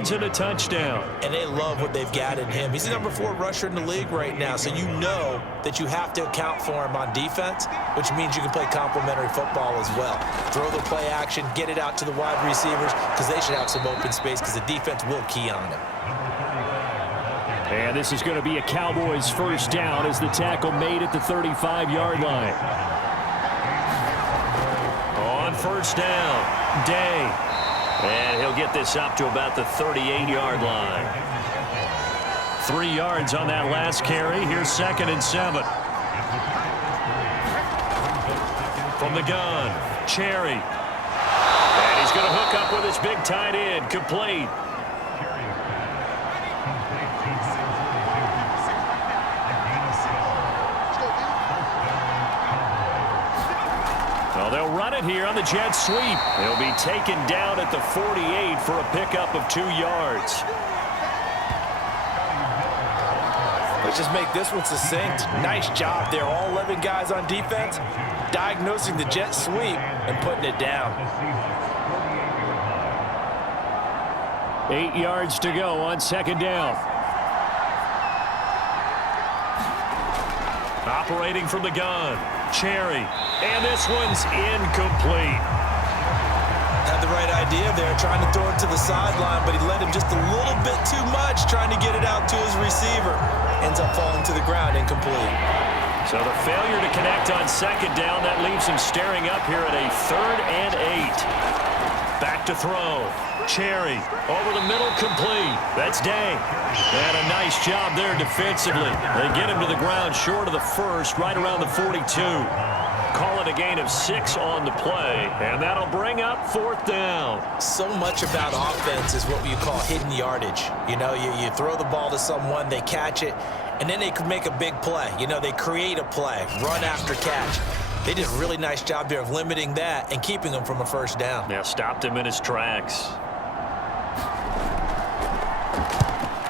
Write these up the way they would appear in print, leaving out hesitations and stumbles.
yards and a touchdown. And they love what they've got in him. He's the number 4 rusher in the league right now, so you know that you have to account for him on defense, which means you can play complementary football as well. Throw the play action, get it out to the wide receivers, because they should have some open space because the defense will key on him. And this is going to be a Cowboys first down as the tackle made at the 35-yard line. On first down, Day. And he'll get this up to about the 38-yard line. 3 yards on that last carry. Here's 2nd and 7. From the gun, Cherry. And he's going to hook up with his big tight end, complete. Well, they'll run it here on the jet sweep. They'll be taken down at the 48 for a pickup of 2 yards. Let's just make this one succinct. Nice job there. All 11 guys on defense diagnosing the jet sweep and putting it down. 8 yards to go on 2nd down. Operating from the gun, Cherry. And this one's incomplete. Had the right idea there, trying to throw it to the sideline, but he led him just a little bit too much, trying to get it out to his receiver. Ends up falling to the ground, incomplete. So the failure to connect on 2nd down, that leaves him staring up here at a 3rd and 8. Back to throw. Cherry over the middle, complete. That's Day. And a nice job there defensively. They get him to the ground short of the 1st, right around the 42. Call it a gain of 6 on the play, and that'll bring up 4th down. So much about offense is what you call hidden yardage. You know, you throw the ball to someone, they catch it, and then they could make a big play. You know, they create a play, run after catch. They did a really nice job there of limiting that and keeping him from a 1st down. Now stopped him in his tracks.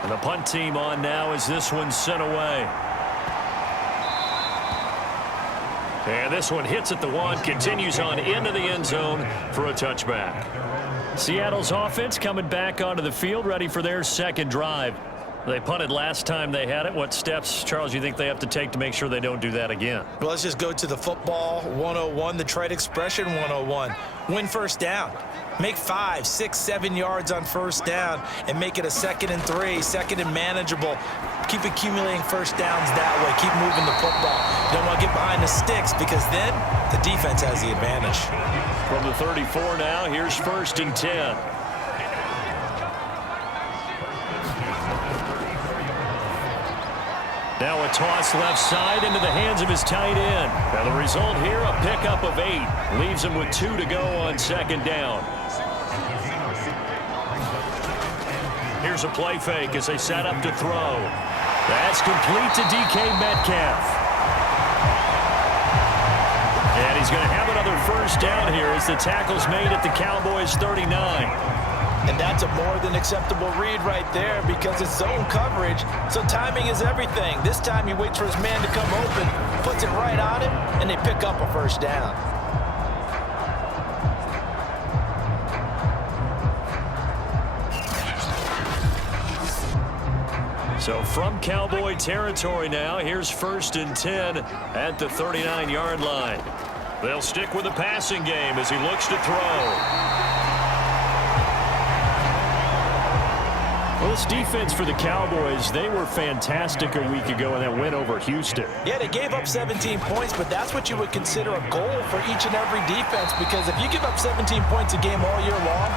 And the punt team on now as this one's sent away. And this one hits at the 1, continues on into the end zone for a touchback. Seattle's offense coming back onto the field, ready for their 2nd drive. They punted last time they had it. What steps, Charles, you think they have to take to make sure they don't do that again? Well, let's just go to the football 101, the trade expression 101. Win 1st down. Make 5, 6, 7 yards on 1st down and make it a 2nd and 3, 2nd and manageable. Keep accumulating 1st downs that way. Keep moving the football. You don't want to get behind the sticks because then the defense has the advantage. From the 34 now, here's 1st and 10. Now a toss left side into the hands of his tight end. Now the result here, a pickup of 8. Leaves him with 2 to go on 2nd down. Here's a play fake as they set up to throw. That's complete to DK Metcalf. And he's going to have another 1st down here as the tackle's made at the Cowboys 39. And that's a more than acceptable read right there because it's zone coverage, so timing is everything. This time he waits for his man to come open, puts it right on him, and they pick up a 1st down. So from Cowboy territory now, here's 1st and 10 at the 39-yard line. They'll stick with the passing game as he looks to throw. Well, this defense for the Cowboys, they were fantastic a week ago in that win over Houston. Yeah, they gave up 17 points, but that's what you would consider a goal for each and every defense because if you give up 17 points a game all year long,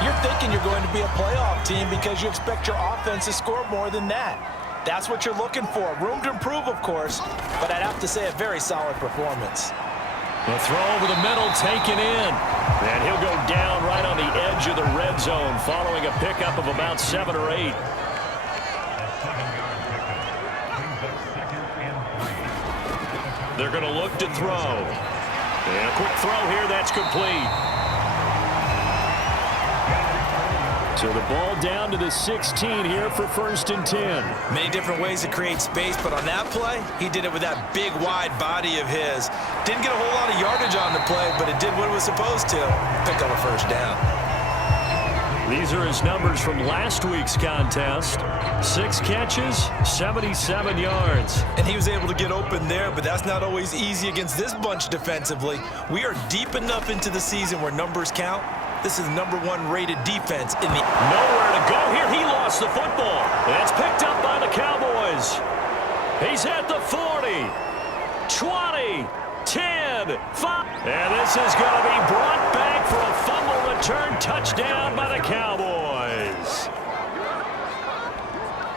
you're thinking you're going to be a playoff team because you expect your offense to score more than that. That's what you're looking for. Room to improve, of course, but I'd have to say a very solid performance. The throw over the middle taken in. And he'll go down right on the edge of the red zone following a pickup of about 7 or 8. They're going to look to throw. And a quick throw here, that's complete. So the ball down to the 16 here for 1st and 10. Many different ways to create space, but on that play, he did it with that big, wide body of his. Didn't get a whole lot of yardage on the play, but it did what it was supposed to. Pick up a 1st down. These are his numbers from last week's contest. 6 catches, 77 yards. And he was able to get open there, but that's not always easy against this bunch defensively. We are deep enough into the season where numbers count. This is #1 rated defense in the... Nowhere to go here. He lost the football. It's picked up by the Cowboys. He's at the 40, 20, 10, 5. And this is going to be brought back for a fumble return touchdown by the Cowboys.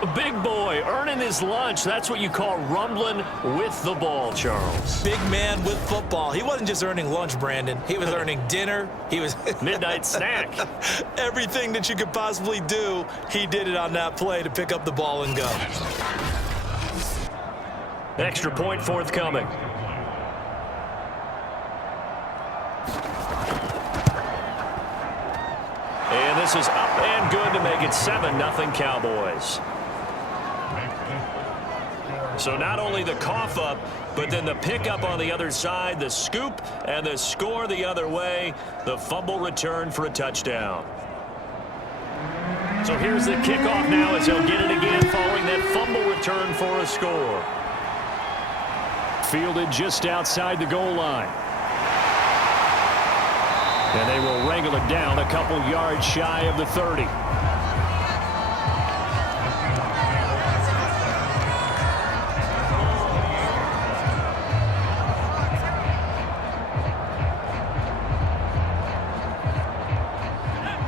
A big boy earning his lunch. That's what you call rumbling with the ball, Charles. Big man with football. He wasn't just earning lunch, Brandon. He was earning dinner. He was... Midnight snack. Everything that you could possibly do, he did it on that play to pick up the ball and go. Extra point forthcoming. And this is up and good to make it 7-0 Cowboys. So not only the cough up, but then the pickup on the other side, the scoop, and the score the other way, the fumble return for a touchdown. So here's the kickoff now as he'll get it again following that fumble return for a score. Fielded just outside the goal line. And they will wrangle it down a couple yards shy of the 30.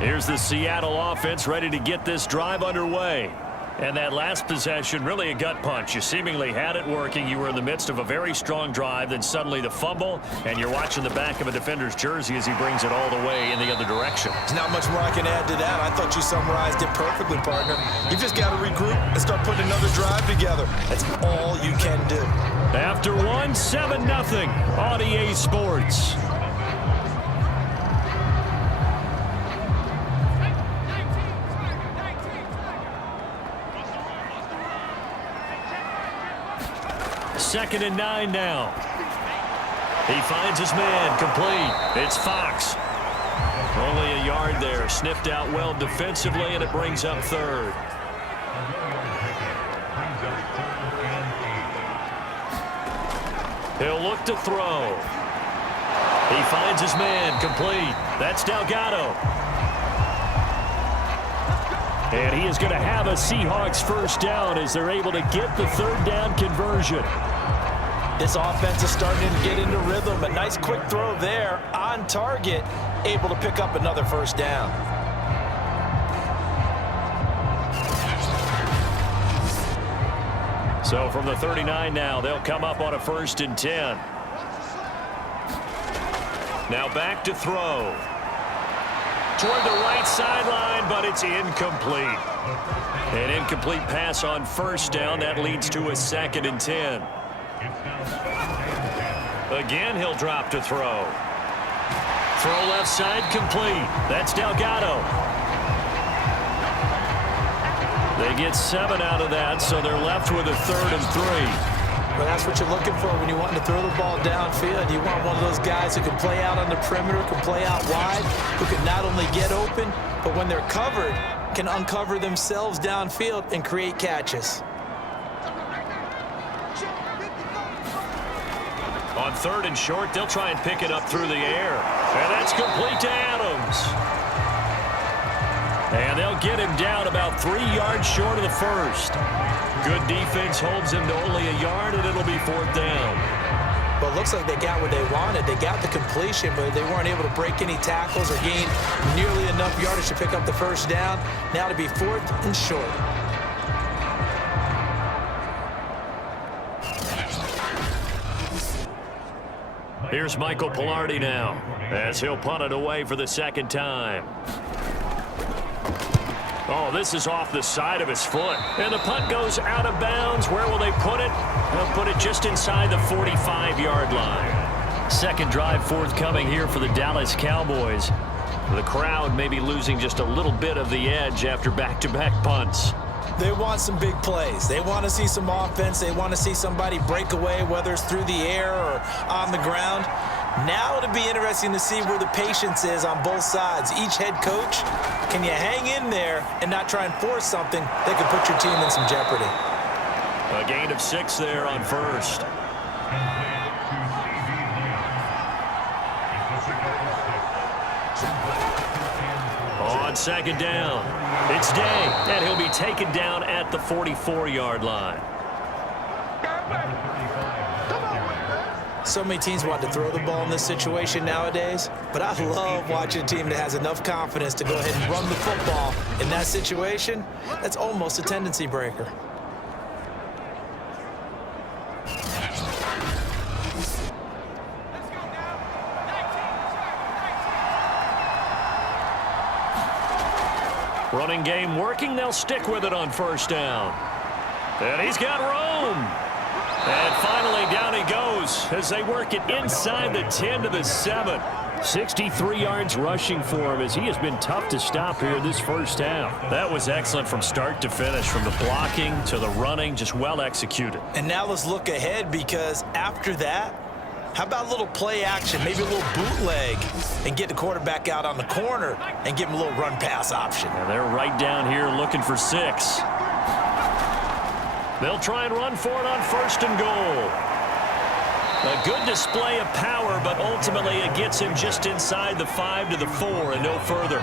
Here's the Seattle offense ready to get this drive underway. And that last possession, really a gut punch. You seemingly had it working. You were in the midst of a very strong drive. Then suddenly the fumble, and you're watching the back of a defender's jersey as he brings it all the way in the other direction. There's not much more I can add to that. I thought you summarized it perfectly, partner. You've just got to regroup and start putting another drive together. That's all you can do. After one, 7-0 on EA Sports. Second and 9 now. He finds his man, complete. It's Fox. Only a yard there, sniffed out well defensively, and it brings up third. He'll look to throw. He finds his man, complete. That's Delgado. And he is going to have a Seahawks first down as they're able to get the third down conversion. This offense is starting to get into rhythm. A nice quick throw there on target, able to pick up another first down. So from the 39 now, they'll come up on a 1st and 10. Now back to throw. Toward the right sideline, but it's incomplete. An incomplete pass on first down. That leads to a 2nd and 10. Again, he'll drop to throw. Throw left side, complete. That's Delgado. They get 7 out of that, so they're left with a 3rd and 3. Well, that's what you're looking for when you want to throw the ball downfield. You want one of those guys who can play out on the perimeter, can play out wide, who can not only get open, but when they're covered, can uncover themselves downfield and create catches. On 3rd and short, they'll try and pick it up through the air. And that's complete to Adams. And they'll get him down about 3 yards short of the first. Good defense holds him to only a yard, and it'll be 4th down. Well, it looks like they got what they wanted. They got the completion, but they weren't able to break any tackles or gain nearly enough yardage to pick up the first down. Now to be 4th and short. Here's Michael Pilardi now as he'll punt it away for the 2nd time. Oh, this is off the side of his foot. And the punt goes out of bounds. Where will they put it? They'll put it just inside the 45-yard line. Second drive forthcoming here for the Dallas Cowboys. The crowd may be losing just a little bit of the edge after back-to-back punts. They want some big plays. They want to see some offense. They want to see somebody break away, whether it's through the air or on the ground. Now it'll be interesting to see where the patience is on both sides. Each head coach, can you hang in there and not try and force something that could put your team in some jeopardy? A gain of 6 there on first. On second down, it's Day, and he'll be taken down at the 44-yard line. So many teams want to throw the ball in this situation nowadays, but I love watching a team that has enough confidence to go ahead and run the football. In that situation, that's almost a tendency breaker. Running game working. They'll stick with it on first down. And he's got room. And finally, down he goes as they work it inside the 10 to the 7. 63 yards rushing for him as he has been tough to stop here this first half. That was excellent from start to finish, from the blocking to the running, just well executed. And now let's look ahead, because after that, how about a little play action, maybe a little bootleg, and get the quarterback out on the corner and give him a little run-pass option. And they're right down here looking for 6. They'll try and run for it on first and goal. A good display of power, but ultimately it gets him just inside the 5 to the 4 and no further.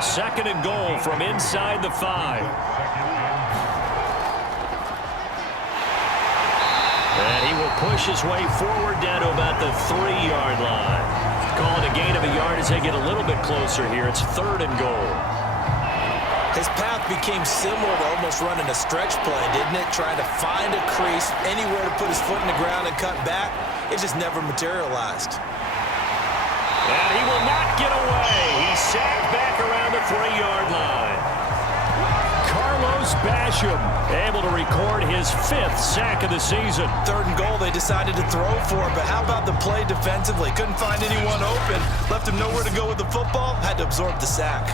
Second and goal from inside the 5. And he will push his way forward down to about the 3-yard line. Call it a gain of a yard as they get a little bit closer here. It's third and goal. His path became similar to almost running a stretch play, didn't it? Trying to find a crease, anywhere to put his foot in the ground and cut back. It just never materialized. And he will not get away. He's sacked back around the 3-yard line. Carlos Basham able to record his 5th sack of the season. Third and goal, they decided to throw for it, but how about the play defensively? Couldn't find anyone open, left him nowhere to go with the football, had to absorb the sack.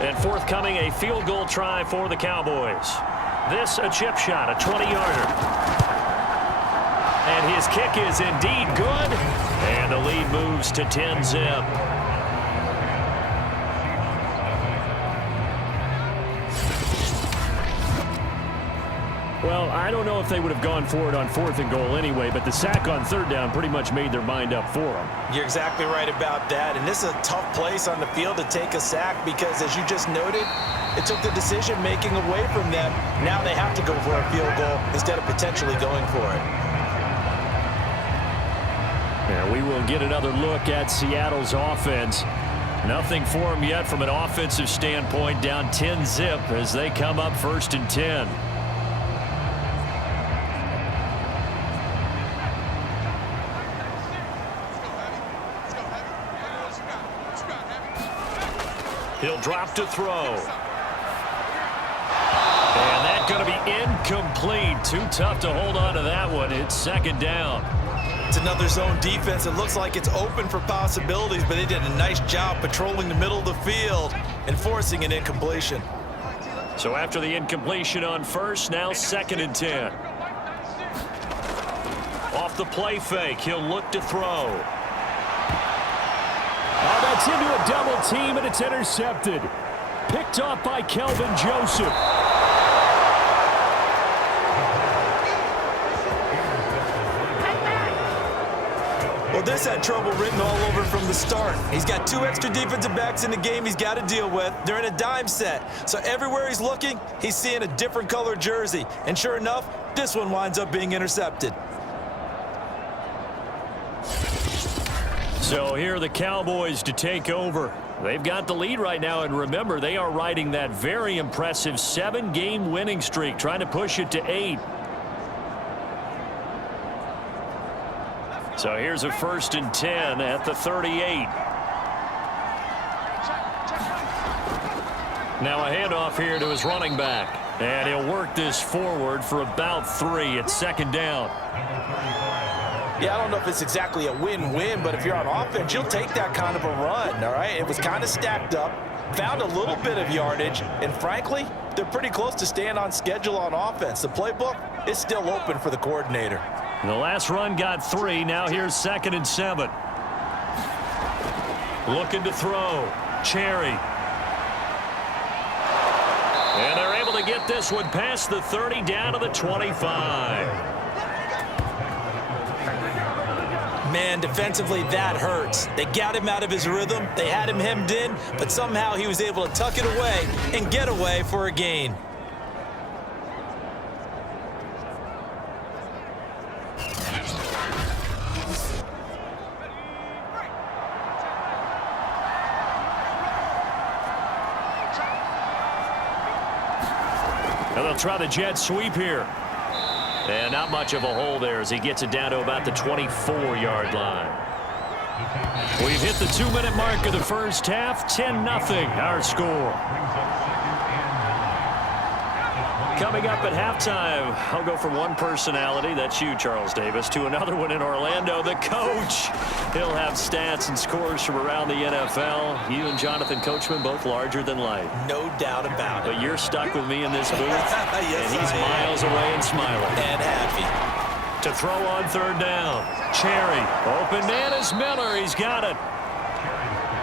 And forthcoming, a field goal try for the Cowboys. This a chip shot, a 20-yarder. And his kick is indeed good. And the lead moves to 10-zip. Well, I don't know if they would have gone for it on 4th and goal anyway, but the sack on 3rd down pretty much made their mind up for them. You're exactly right about that, and this is a tough place on the field to take a sack because, as you just noted, it took the decision-making away from them. Now they have to go for a field goal instead of potentially going for it. Yeah, we will get another look at Seattle's offense. Nothing for them yet from an offensive standpoint, down 10-zip as they come up 1st and 10. He'll drop to throw. And that's going to be incomplete. Too tough to hold on to that one. It's 2nd down. It's another zone defense. It looks like it's open for possibilities, but they did a nice job patrolling the middle of the field and forcing an incompletion. So after the incompletion on 1st, now 2nd and 10. Off the play fake, he'll look to throw. Oh, that's into a double team, and it's intercepted. Picked off by Kelvin Joseph. Well, this had trouble written all over from the start. He's got 2 extra defensive backs in the game he's got to deal with. They're in a dime set. So everywhere he's looking, he's seeing a different color jersey. And sure enough, this one winds up being intercepted. So here are the Cowboys to take over. They've got the lead right now, and remember, they are riding that very impressive 7-game winning streak, trying to push it to 8. So here's a 1st and 10 at the 38. Now a handoff here to his running back. And he'll work this forward for about 3 at 2nd down. Yeah, I don't know if it's exactly a win-win, but if you're on offense, you'll take that kind of a run, all right? It was kind of stacked up. Found a little bit of yardage, and frankly, they're pretty close to staying on schedule on offense. The playbook is still open for the coordinator. The last run got 3. Now here's 2nd and 7. Looking to throw. Cherry. And they're able to get this one past the 30 down to the 25. Man, defensively, that hurts. They got him out of his rhythm. They had him hemmed in, but somehow he was able to tuck it away and get away for a gain. And they'll try the jet sweep here. And not much of a hole there as he gets it down to about the 24-yard line. We've hit the 2-minute mark of the first half. 10-0 our score. Coming up at halftime, I'll go from one personality, that's you, Charles Davis, to another one in Orlando, the coach. He'll have stats and scores from around the NFL. You and Jonathan Coachman both larger than life. No doubt about it. But you're stuck with me in this booth, yes, and he's miles away and smiling. And happy. To throw on 3rd down. Cherry. Open man is Miller. He's got it.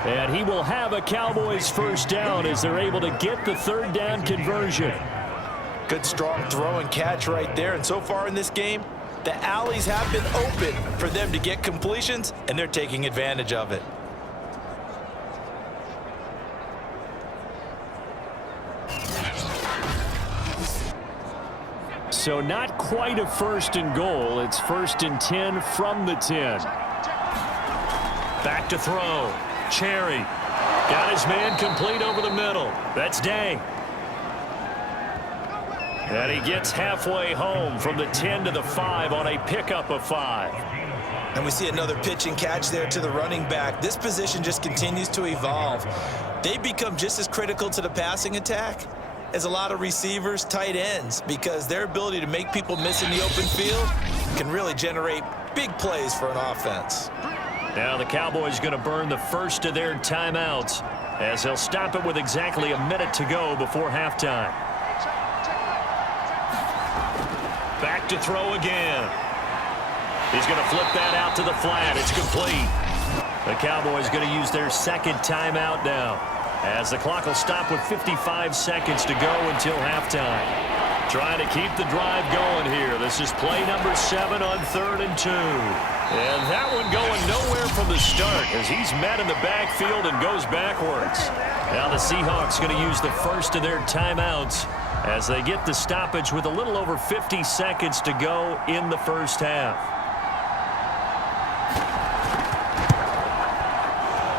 And he will have a Cowboys first down as they're able to get the 3rd down conversion. Good strong throw and catch right there. And so far in this game, the alleys have been open for them to get completions, and they're taking advantage of it. So not quite a 1st and goal. It's 1st and 10 from the 10. Back to throw. Cherry. Got his man complete over the middle. That's Day. And he gets halfway home from the 10 to the 5 on a pickup of 5. And we see another pitch and catch there to the running back. This position just continues to evolve. They become just as critical to the passing attack as a lot of receivers, tight ends, because their ability to make people miss in the open field can really generate big plays for an offense. Now the Cowboys going to burn the first of their timeouts as they'll stop it with exactly a minute to go before halftime. Back to throw again. He's going to flip that out to the flat. It's complete. The Cowboys going to use their 2nd timeout now, as the clock will stop with 55 seconds to go until halftime. Trying to keep the drive going here. This is play number 7 on 3rd and 2. And that one going nowhere from the start as he's met in the backfield and goes backwards. Now the Seahawks going to use the first of their timeouts as they get the stoppage with a little over 50 seconds to go in the first half.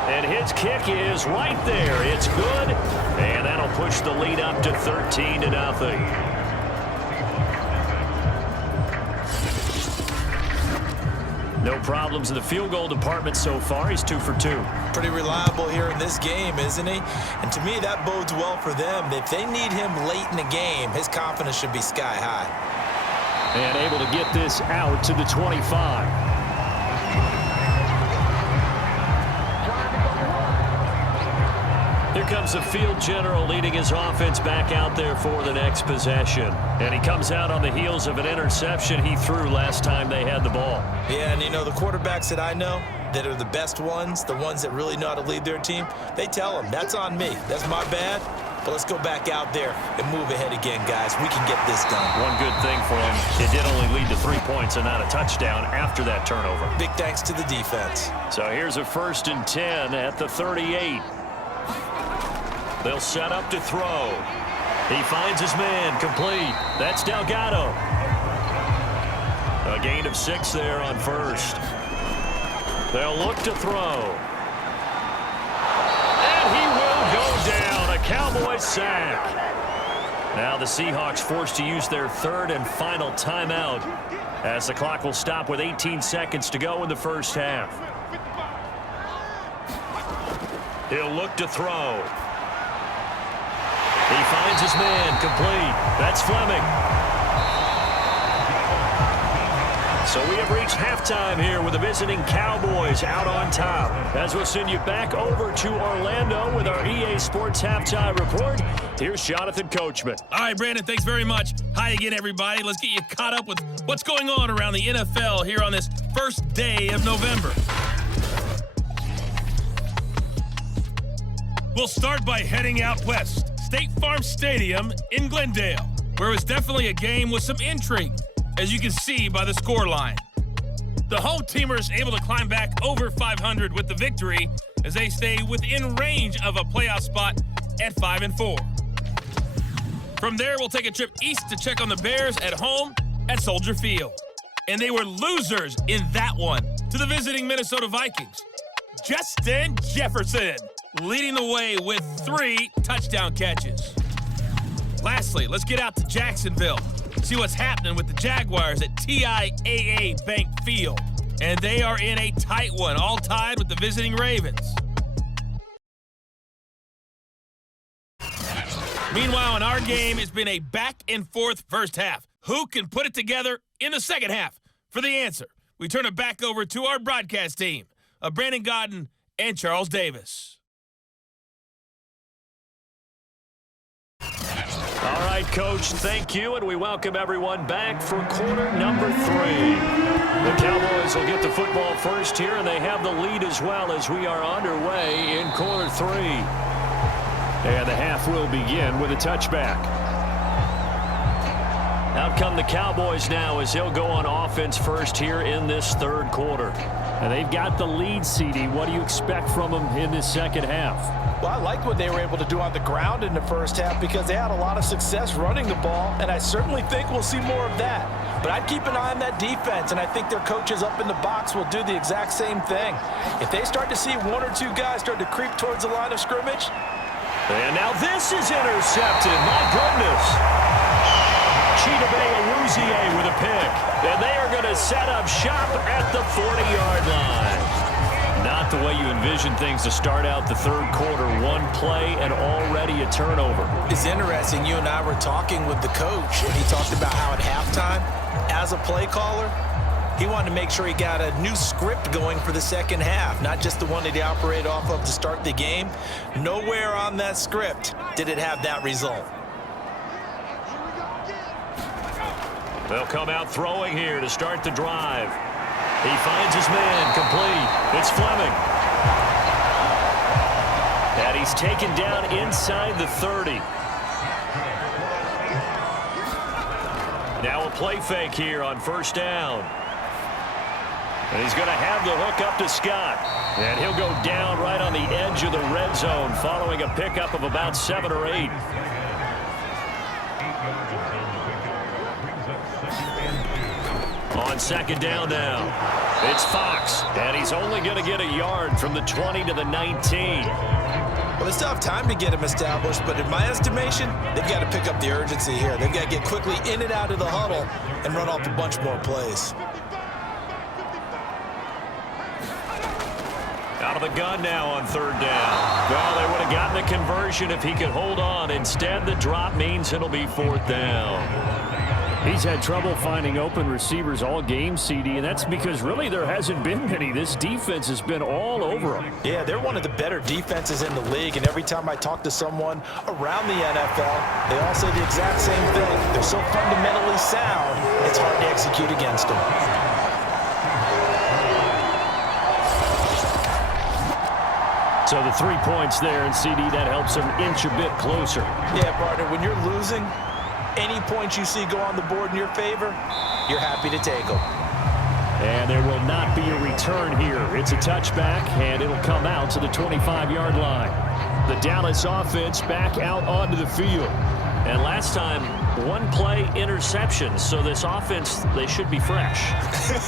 And his kick is right there. It's good. And that'll push the lead up to 13-0. No problems in the field goal department so far. He's 2 for 2. Pretty reliable here in this game, isn't he? And to me, that bodes well for them. If they need him late in the game, his confidence should be sky high. And able to get this out to the 25. Here comes the field general leading his offense back out there for the next possession. And he comes out on the heels of an interception he threw last time they had the ball. Yeah, and you know, the quarterbacks that I know that are the best ones, the ones that really know how to lead their team, they tell them, that's on me. That's my bad. But let's go back out there and move ahead again, guys. We can get this done. One good thing for him, it did only lead to 3 points and not a touchdown after that turnover. Big thanks to the defense. So here's a 1st and 10 at the 38. They'll set up to throw. He finds his man complete. That's Delgado. A gain of 6 there on 1st. They'll look to throw. And he will go down. A Cowboy sack. Now the Seahawks forced to use their 3rd and final timeout as the clock will stop with 18 seconds to go in the first half. He'll look to throw. He finds his man complete. That's Fleming. So we have reached halftime here with the visiting Cowboys out on top. As we'll send you back over to Orlando with our EA Sports Halftime Report, here's Jonathan Coachman. All right, Brandon, thanks very much. Hi again, everybody. Let's get you caught up with what's going on around the NFL here on this first day of November. We'll start by heading out west. State Farm Stadium in Glendale, where it was definitely a game with some intrigue, as you can see by the scoreline. The home teamers able to climb back over 500 with the victory as they stay within range of a playoff spot at 5-4. From there, we'll take a trip east to check on the Bears at home at Soldier Field. And they were losers in that one to the visiting Minnesota Vikings. Justin Jefferson leading the way with 3 touchdown catches. Lastly, let's get out to Jacksonville. See what's happening with the Jaguars at TIAA Bank Field. And they are in a tight one, all tied with the visiting Ravens. Meanwhile, in our game, it's been a back-and-forth first half. Who can put it together in the second half? For the answer, we turn it back over to our broadcast team of Brandon Godden and Charles Davis. All right, Coach, thank you, and we welcome everyone back for quarter number 3. The Cowboys will get the football first here, and they have the lead as well as we are underway in quarter 3. And the half will begin with a touchback. Out come the Cowboys now as he'll go on offense first here in this third quarter. And they've got the lead, CD. What do you expect from them in this second half? Well, I liked what they were able to do on the ground in the first half because they had a lot of success running the ball, and I certainly think we'll see more of that. But I'd keep an eye on that defense, and I think their coaches up in the box will do the exact same thing. If they start to see 1 or 2 guys start to creep towards the line of scrimmage. And now this is intercepted. My goodness. Chidobe Awuzie with a pick. And they are going to set up shop at the 40-yard line. Not the way you envision things to start out the third quarter. 1 play and already a turnover. It's interesting. You and I were talking with the coach, and he talked about how at halftime, as a play caller, he wanted to make sure he got a new script going for the second half, not just the one that he operated off of to start the game. Nowhere on that script did it have that result. They'll come out throwing here to start the drive. He finds his man complete. It's Fleming. And he's taken down inside the 30. Now a play fake here on first down. And he's going to have the hook up to Scott. And he'll go down right on the edge of the red zone following a pickup of about 7 or 8. On second down now, it's Fox, and he's only going to get a yard from the 20 to the 19. Well, they still have time to get him established, but in my estimation, they've got to pick up the urgency here. They've got to get quickly in and out of the huddle and run off a bunch more plays. Out of the gun now on third down. Well, they would have gotten a conversion if he could hold on. Instead, the drop means it'll be 4th down. He's had trouble finding open receivers all game, CD, and that's because really there hasn't been many. This defense has been all over him. Yeah, they're one of the better defenses in the league, and every time I talk to someone around the NFL, they all say the exact same thing. They're so fundamentally sound, it's hard to execute against them. So the 3 points there, and CD, that helps them inch a bit closer. Yeah, partner, when you're losing, any points you see go on the board in your favor, you're happy to take them. And there will not be a return here. It's a touchback, and it'll come out to the 25-yard line. The Dallas offense back out onto the field. And last time, 1 play interception. So this offense, they should be fresh.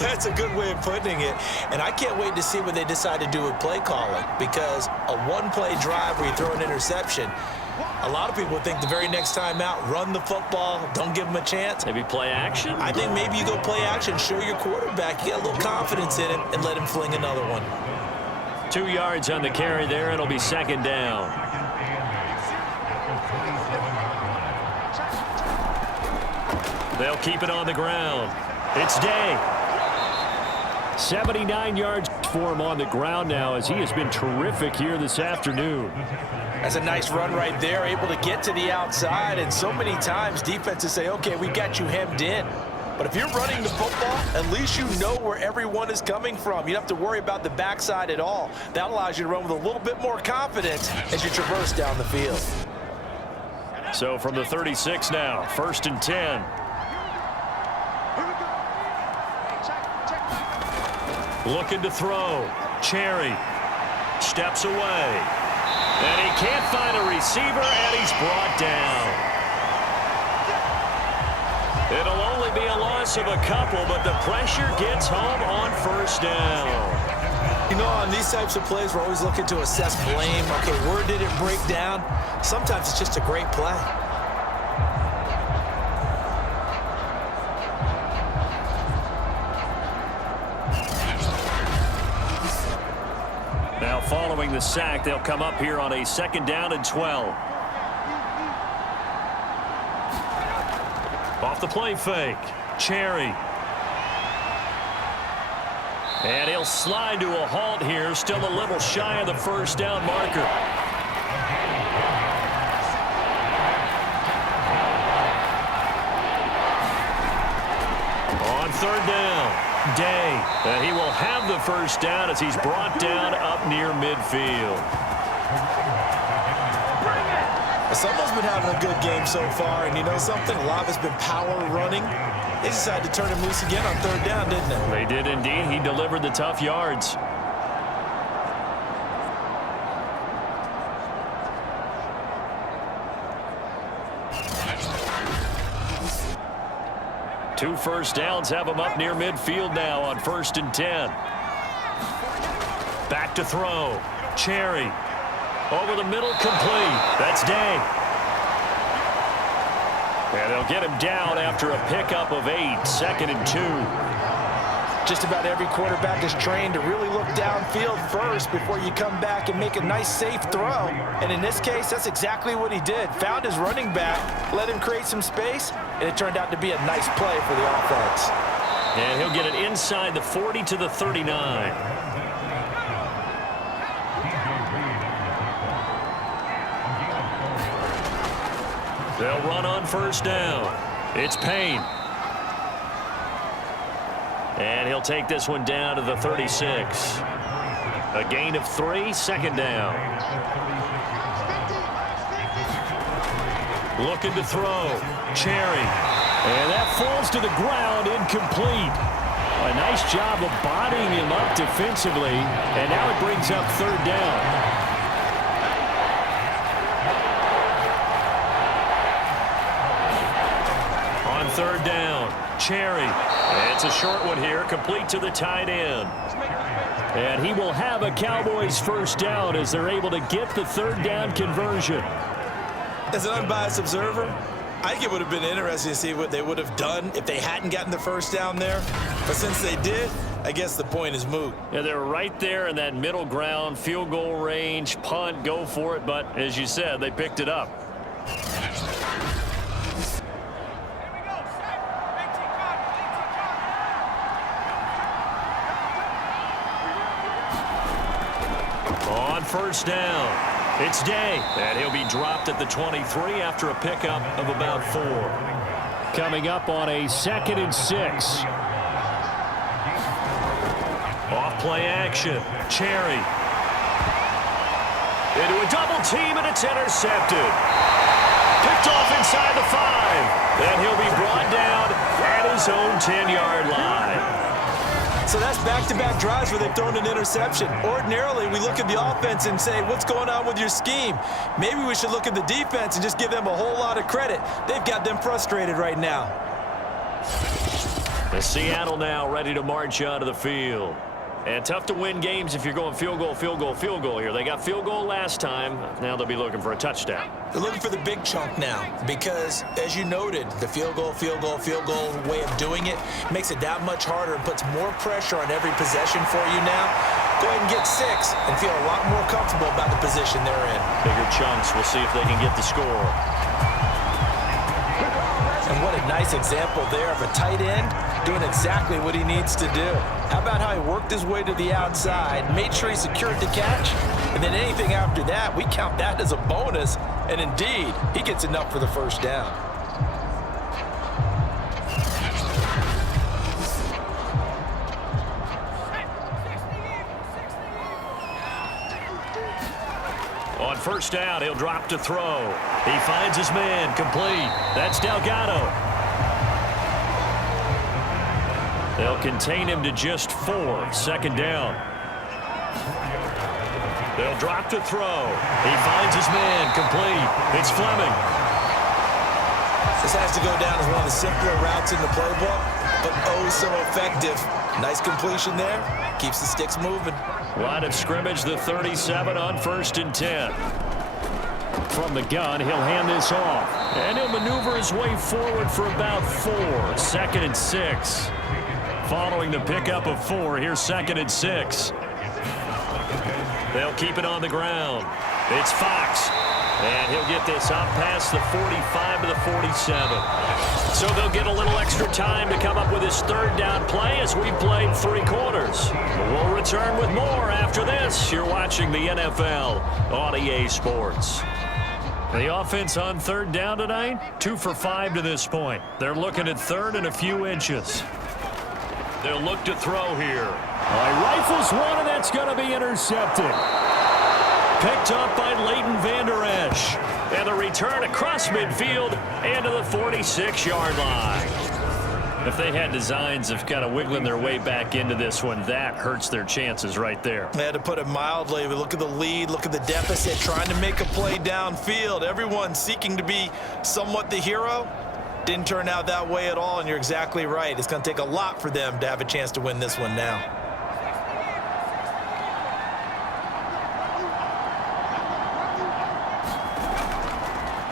That's a good way of putting it. And I can't wait to see what they decide to do with play calling, because a 1-play drive where you throw an interception, a lot of people think the very next time out, run the football, don't give them a chance. Maybe play action? I think maybe you go play action, show your quarterback, you get a little confidence in him, and let him fling another one. 2 yards on the carry there, and it'll be second down. They'll keep it on the ground. It's Day. 79 yards for him on the ground now as he has been terrific here this afternoon. That's a nice run right there, able to get to the outside. And so many times defenses say, okay, we got you hemmed in. But if you're running the football, at least you know where everyone is coming from. You don't have to worry about the backside at all. That allows you to run with a little bit more confidence as you traverse down the field. So from the 36 now, 1st and 10. Looking to throw. Cherry steps away. And he can't find a receiver, and he's brought down. It'll only be a loss of a couple, but the pressure gets home on 1st down. You know, on these types of plays, we're always looking to assess blame. Okay, where did it break down? Sometimes it's just a great play. Now following the sack, they'll come up here on a 2nd down and 12. Off the play fake. Cherry. And he'll slide to a halt here. Still a little shy of the 1st down marker. On 3rd down, Day. And he will have the 1st down as he's brought down up near midfield. Someone's been having a good game so far, and you know something? A lot has been power running. They decided to turn him loose again on 3rd down, didn't they? They did indeed. He delivered the tough yards. Two 1st downs have him up near midfield now on 1st and 10. Back to throw. Cherry. Over the middle, complete. That's Day. And they'll get him down after a pickup of 8, 2nd and 2. Just about every quarterback is trained to really look downfield first before you come back and make a nice, safe throw. And in this case, that's exactly what he did. Found his running back, let him create some space, and it turned out to be a nice play for the offense. And he'll get it inside the 40 to the 39. They'll run on 1st down. It's Payne. And he'll take this one down to the 36. A gain of 3, 2nd down. Looking to throw. Cherry. And that falls to the ground, incomplete. A nice job of bodying him up defensively. And now it brings up 3rd down. On 3rd down, Cherry. It's a short one here, complete to the tight end. And he will have a Cowboys 1st down as they're able to get the 3rd down conversion. As an unbiased observer, I think it would have been interesting to see what they would have done if they hadn't gotten the 1st down there. But since they did, I guess the point is moot. Yeah, they're right there in that middle ground, field goal range, punt, go for it. But as you said, they picked it up. On 1st down, it's Day. And he'll be dropped at the 23 after a pickup of about 4. Coming up on a 2nd and 6. Off play action. Cherry. Into a double team, and it's intercepted. Picked off inside the 5. Then he'll be brought down at his own 10-yard line. So that's back-to-back drives where they've thrown an interception. Ordinarily, we look at the offense and say, what's going on with your scheme? Maybe we should look at the defense and just give them a whole lot of credit. They've got them frustrated right now. The Seattle now ready to march onto the field. And tough to win games if you're going field goal, field goal, field goal here. They got field goal last time. Now they'll be looking for a touchdown. They're looking for the big chunk now because, as you noted, the field goal way of doing it makes it that much harder and puts more pressure on every possession for you now. Go ahead and get 6 and feel a lot more comfortable about the position they're in. Bigger chunks. We'll see if they can get the score. And what a a nice example there of a tight end doing exactly what he needs to do. How about how he worked his way to the outside, made sure he secured the catch, and then anything after that, we count that as a bonus, and indeed, he gets enough for the first down. On first down, he'll drop to throw. He finds his man, complete. That's Delgado. They'll contain him to just 4. Second down. They'll drop to throw. He finds his man, complete. It's Fleming. This has to go down as one of the simpler routes in the playbook, but oh so effective. Nice completion there. Keeps the sticks moving. Line of scrimmage, the 37 on first and 10. From the gun, he'll hand this off. And he'll maneuver his way forward for about 4. Second and 6. Following the pickup of 4, here's second and 6. They'll keep it on the ground. It's Fox. And he'll get this up past the 45 to the 47. So they'll get a little extra time to come up with his third down play as we played 3 quarters. We'll return with more after this. You're watching the NFL on EA Sports. The offense on third down tonight, 2 for 5 to this point. They're looking at third and a few inches. They'll look to throw here. Rifles one, and that's going to be intercepted. Picked up by Leighton Vander Esch. And the return across midfield and to the 46-yard line. If they had designs of kind of wiggling their way back into this one, that hurts their chances right there. They had to put it mildly. We look at the lead, look at the deficit, trying to make a play downfield. Everyone seeking to be somewhat the hero. Didn't turn out that way at all, and you're exactly right. It's going to take a lot for them to have a chance to win this one now.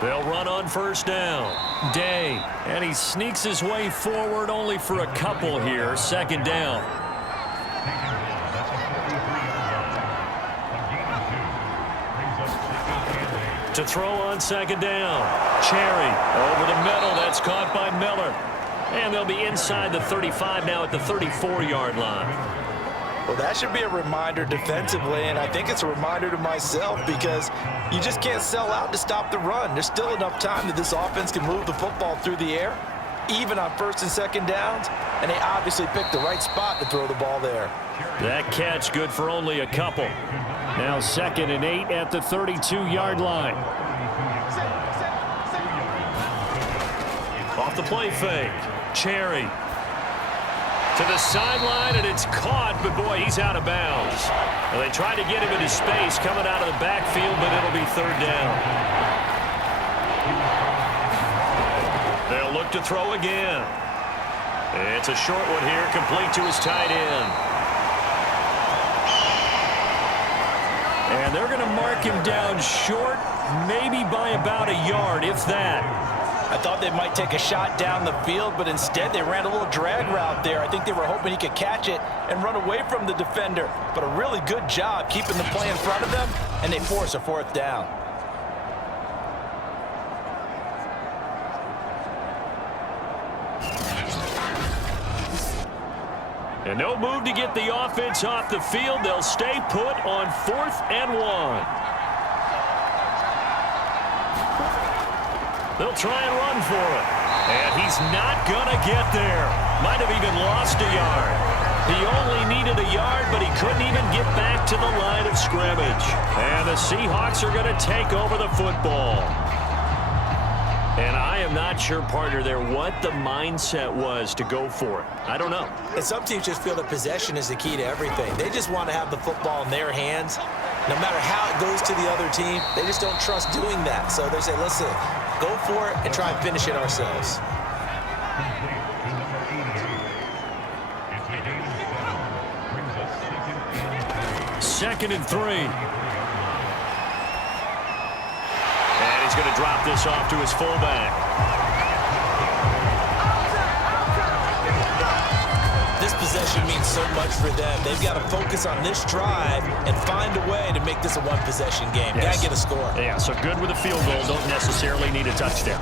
They'll run on first down. Day. And he sneaks his way forward only for a couple here. Second down. To throw on second down. Cherry over the middle. That's caught by Miller. And they'll be inside the 35 now at the 34-yard line. Well, that should be a reminder defensively, and I think it's a reminder to myself because you just can't sell out to stop the run. There's still enough time that this offense can move the football through the air, even on first and second downs, and they obviously picked the right spot to throw the ball there. That catch good for only a couple. Now second and 8 at the 32-yard line. Off the play fake. Cherry. To the sideline, and it's caught, but boy, he's out of bounds. Well, they tried to get him into space coming out of the backfield, but it'll be third down. They'll look to throw again. It's a short one here, complete to his tight end. And they're going to mark him down short, maybe by about a yard, if that. I thought they might take a shot down the field, but instead they ran a little drag route there. I think they were hoping he could catch it and run away from the defender. But a really good job keeping the play in front of them, and they force a fourth down. And no move to get the offense off the field. They'll stay put on 4th and 1. They'll try and run for it. And he's not going to get there. Might have even lost a yard. He only needed a yard, but he couldn't even get back to the line of scrimmage. And the Seahawks are going to take over the football. And I am not sure, partner, there what the mindset was to go for it. I don't know. And some teams just feel that possession is the key to everything. They just want to have the football in their hands. No matter how it goes to the other team, they just don't trust doing that. So they say, listen, go for it and try and finish it ourselves. Second and 3. And he's going to drop this off to his fullback. This possession means so much for them. They've got to focus on this drive and find a way to make this a one-possession game. Yes. Got to get a score. Yeah, so good with a field goal. Don't necessarily need a touchdown.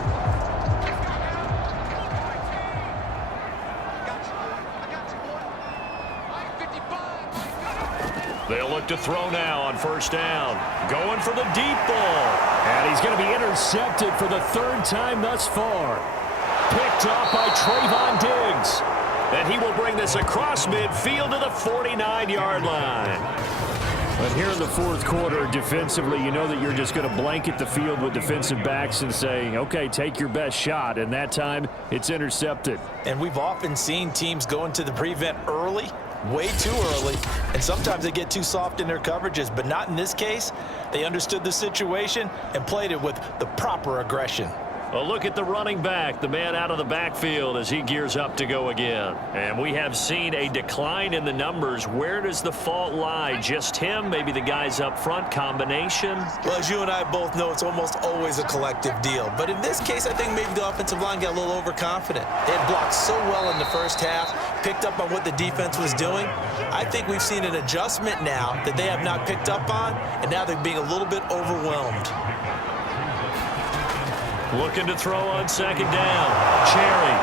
They'll look to throw now on first down. Going for the deep ball. And he's going to be intercepted for the third time thus far. Picked off by Trayvon Diggs. And he will bring this across midfield to the 49-yard line. But here in the fourth quarter, defensively, you know that you're just going to blanket the field with defensive backs and say, okay, take your best shot. And that time, it's intercepted. And we've often seen teams go into the prevent early, way too early, and sometimes they get too soft in their coverages. But not in this case. They understood the situation and played it with the proper aggression. A look at the running back, the man out of the backfield as he gears up to go again. And we have seen a decline in the numbers. Where does the fault lie? Just him? Maybe the guys up front? Combination? Well, as you and I both know, it's almost always a collective deal. But in this case, I think maybe the offensive line got a little overconfident. They had blocked so well in the first half, picked up on what the defense was doing. I think we've seen an adjustment now that they have not picked up on, and now they're being a little bit overwhelmed. Looking to throw on second down. Cherry.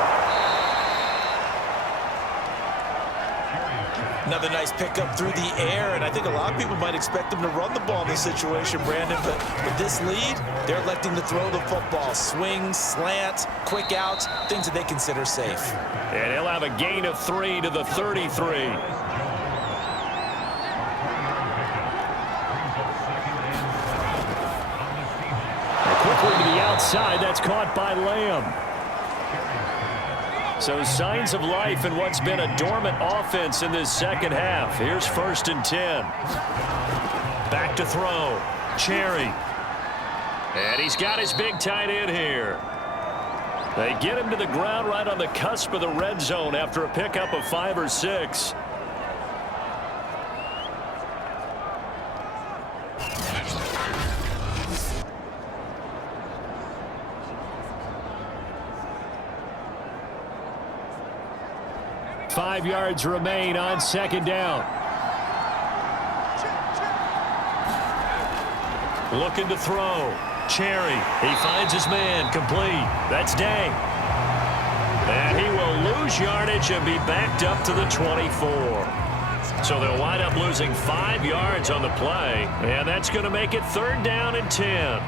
Another nice pickup through the air, and I think a lot of people might expect them to run the ball in this situation, Brandon, but with this lead, they're electing to throw the football. Swings, slants, quick outs, things that they consider safe. And he'll have a gain of 3 to the 33. Quickly to the outside. That's caught by Lamb. So signs of life in what's been a dormant offense in this second half. Here's 1st and 10. Back to throw. Cherry. And he's got his big tight end here. They get him to the ground right on the cusp of the red zone after a pickup of 5 or 6. Five yards remain on second down. Looking to throw. Cherry. He finds his man. Complete. That's Day. And he will lose yardage and be backed up to the 24. So they'll wind up losing 5 yards on the play. And that's going to make it 3rd down and 10.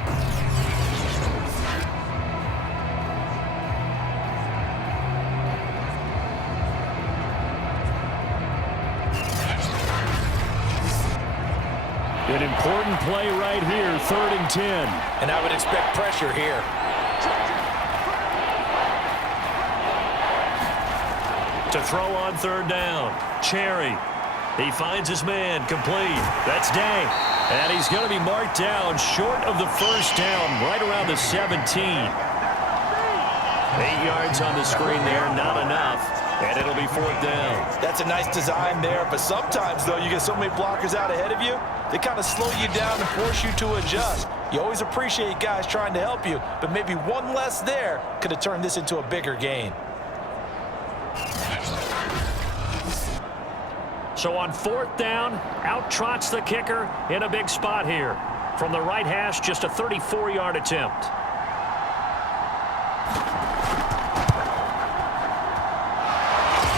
An important play right here, 3rd and 10. And I would expect pressure here. To throw on 3rd down. Cherry. He finds his man. Complete. That's Day. And he's going to be marked down short of the 1st down, right around the 17. 8 yards on the screen there, not enough. And it'll be 4th down. That's a nice design there, but sometimes, though, you get so many blockers out ahead of you, they kind of slow you down and force you to adjust. You always appreciate guys trying to help you, but maybe one less there could have turned this into a bigger gain. So on 4th down, out trots the kicker in a big spot here. From the right hash, just a 34-yard attempt.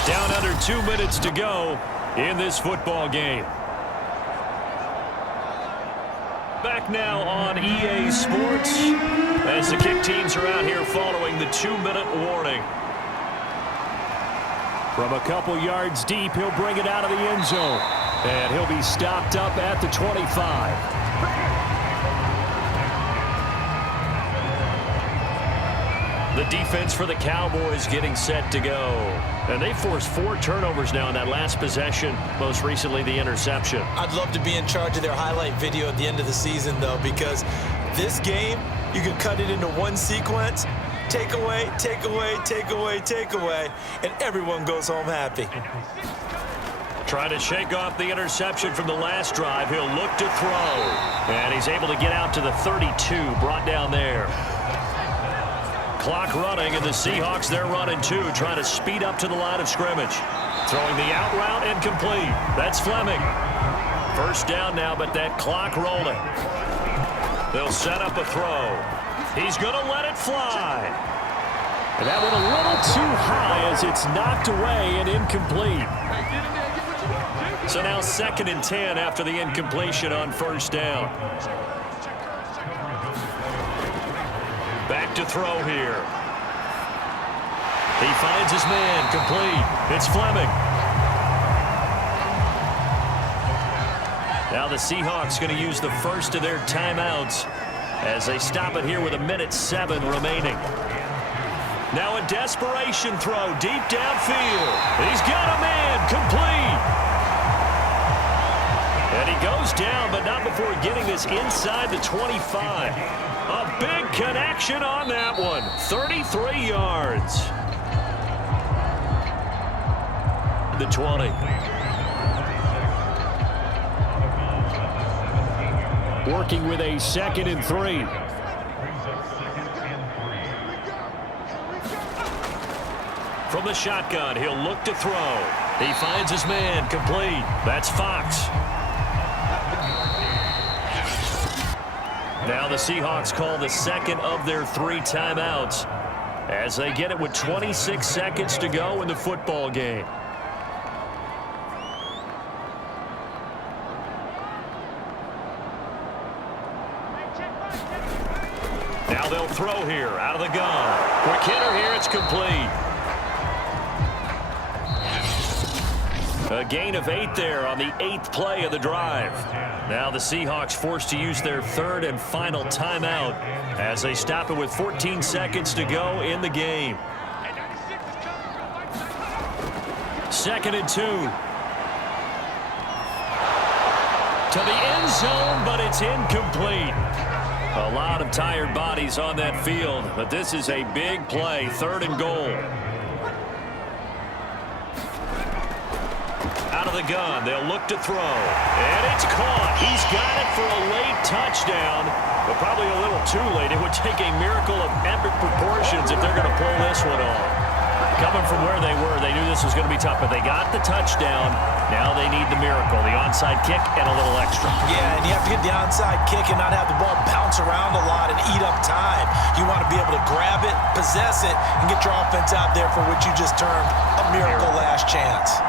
Down under 2 minutes to go in this football game. Back now on EA Sports as the kick teams are out here following the 2-minute warning. From a couple yards deep, he'll bring it out of the end zone. And he'll be stopped up at the 25. The defense for the Cowboys getting set to go. And they forced 4 turnovers now in that last possession, most recently the interception. I'd love to be in charge of their highlight video at the end of the season, though, because this game, you can cut it into one sequence, take away, take away, take away, take away, and everyone goes home happy. Trying to shake off the interception from the last drive. He'll look to throw. And he's able to get out to the 32, brought down there. Clock running, and the Seahawks, they're running too, trying to speed up to the line of scrimmage. Throwing the out route and complete. That's Fleming. 1st down now, but that clock rolling. They'll set up a throw. He's going to let it fly. And that went a little too high as it's knocked away and incomplete. So now 2nd and 10 after the incompletion on first down. Back to throw here. He finds his man, complete. It's Fleming. Now the Seahawks going to use the first of their timeouts as they stop it here with 1:07 remaining. Now a desperation throw deep downfield. He's got a man, complete. And he goes down, but not before getting this inside the 25. A big connection on that one. 33 yards. The 20. Working with a 2nd and 3. From the shotgun, he'll look to throw. He finds his man, complete. That's Fox. Now the Seahawks call the 2nd of their 3 timeouts as they get it with 26 seconds to go in the football game. Now they'll throw here out of the gun. Quick hitter here, it's complete. A gain of 8 there on the 8th play of the drive. Now the Seahawks forced to use their 3rd and final timeout as they stop it with 14 seconds to go in the game. 2nd and 2. To the end zone, but it's incomplete. A lot of tired bodies on that field, but this is a big play, 3rd and goal. Out of the gun, they'll look to throw, and it's caught. He's got it for a late touchdown, but probably a little too late. It would take a miracle of epic proportions if they're going to pull this one off. Coming from where they were, they knew this was going to be tough, but they got the touchdown. Now they need the miracle, the onside kick and a little extra. Yeah, and you have to get the onside kick and not have the ball bounce around a lot and eat up time. You want to be able to grab it, possess it, and get your offense out there for what you just termed a miracle last chance.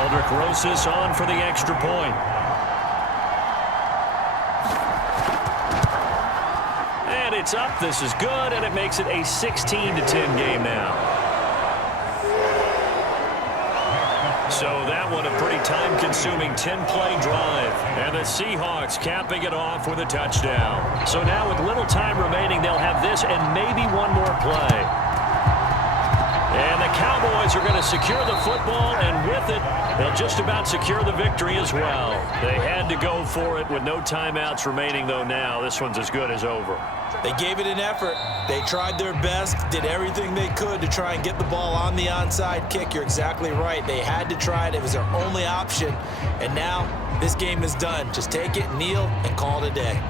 Aldrich Rosas on for the extra point. And it's up. This is good, and it makes it a 16-10 game now. So that one a pretty time-consuming 10-play drive. And the Seahawks capping it off with a touchdown. So now with little time remaining, they'll have this and maybe one more play. And the Cowboys are going to secure the football, and with it, they'll just about secure the victory as well. They had to go for it with no timeouts remaining, though now. This one's as good as over. They gave it an effort. They tried their best, did everything they could to try and get the ball on the onside kick. You're exactly right. They had to try it. It was their only option. And now this game is done. Just take it, kneel, and call it a day.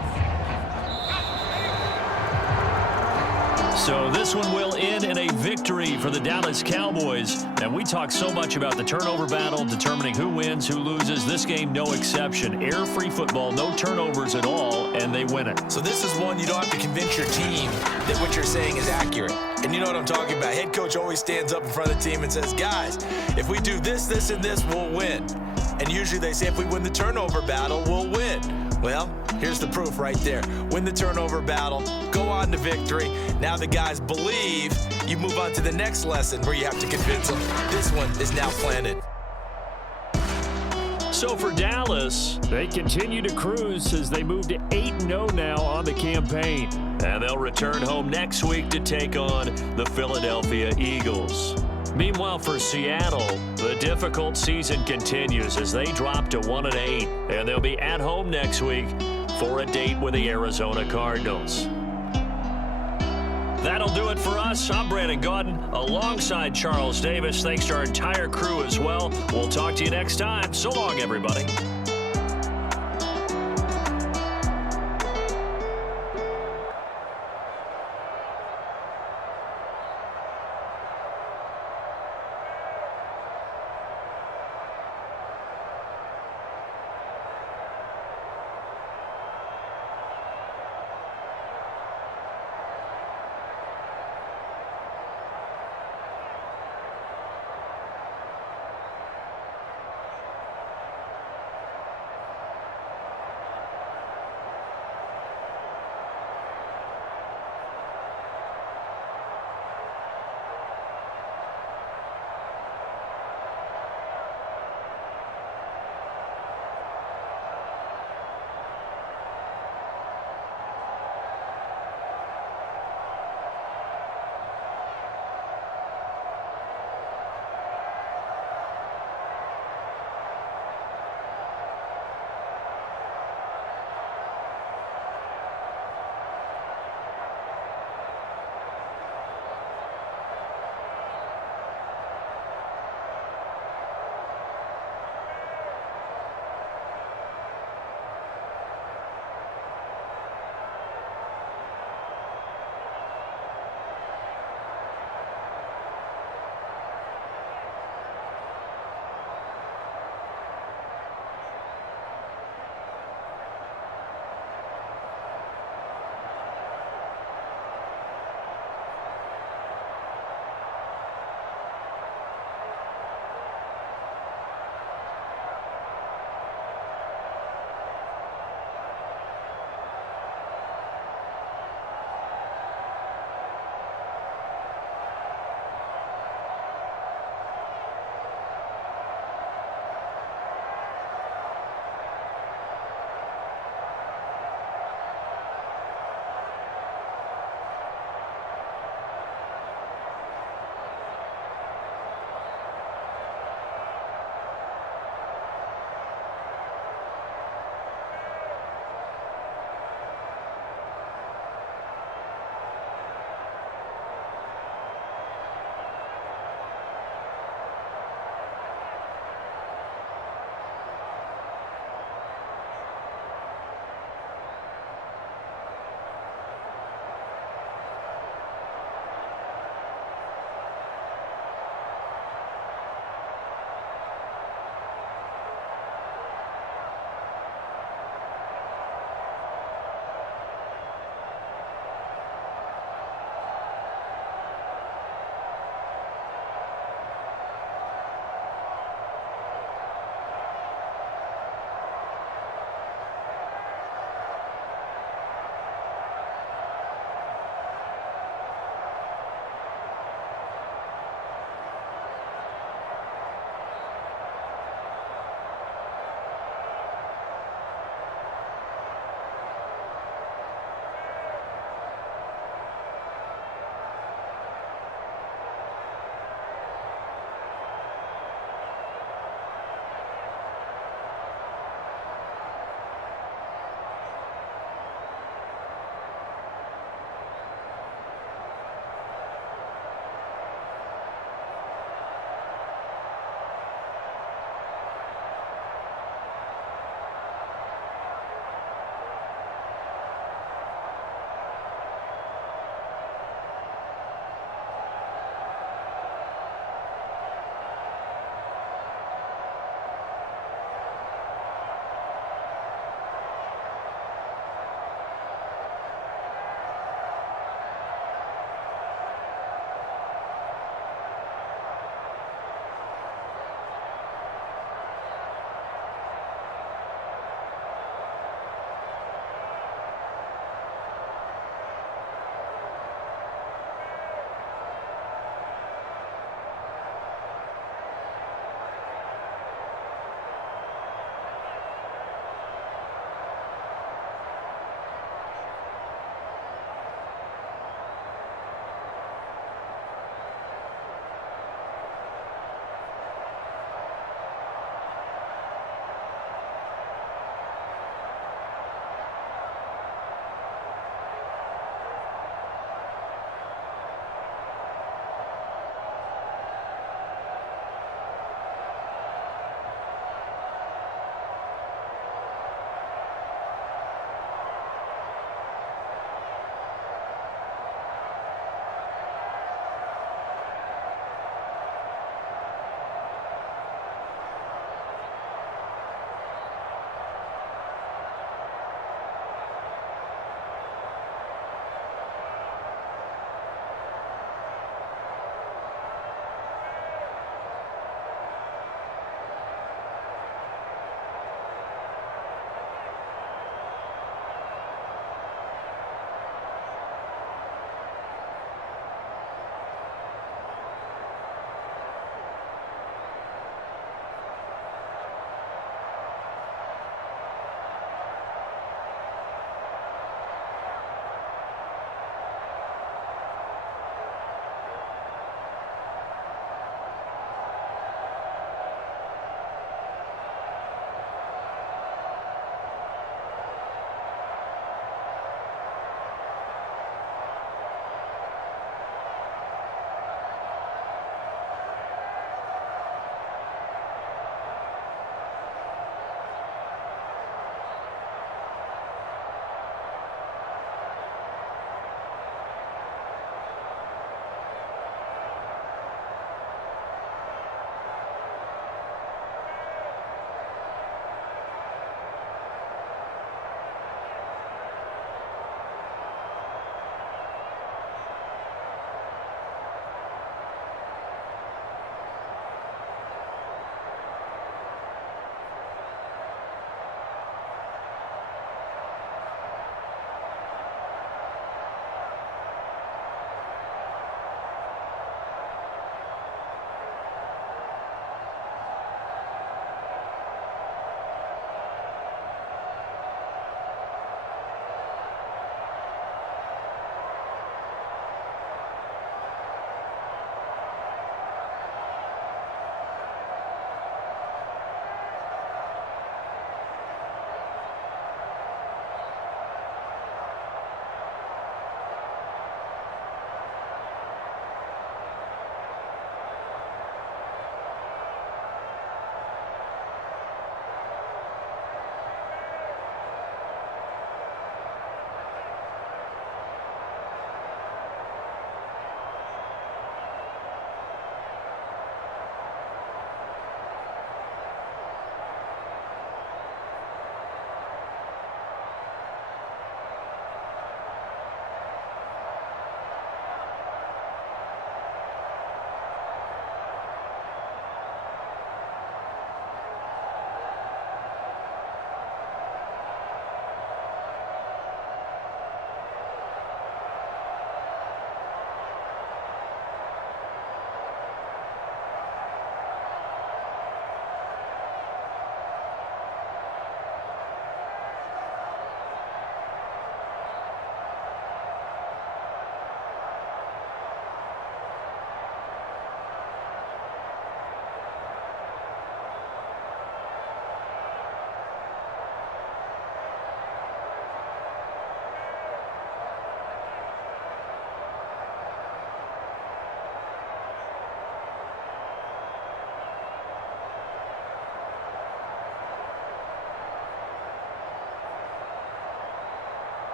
So this one will end in a victory for the Dallas Cowboys. And we talk so much about the turnover battle, determining who wins, who loses. This game, no exception. Air-free football, no turnovers at all, and they win it. So this is one you don't have to convince your team that what you're saying is accurate. And you know what I'm talking about. Head coach always stands up in front of the team and says, guys, if we do this, this, and this, we'll win. And usually they say if we win the turnover battle, we'll win. Well, here's the proof right there. Win the turnover battle, go on to victory. Now the guys believe. You move on to the next lesson where you have to convince them. This one is now planted. So for Dallas, they continue to cruise as they move to 8-0 now on the campaign. And they'll return home next week to take on the Philadelphia Eagles. Meanwhile, for Seattle, the difficult season continues as they drop to 1-8, and they'll be at home next week for a date with the Arizona Cardinals. That'll do it for us. I'm Brandon Gaudin alongside Charles Davis. Thanks to our entire crew as well. We'll talk to you next time. So long, everybody.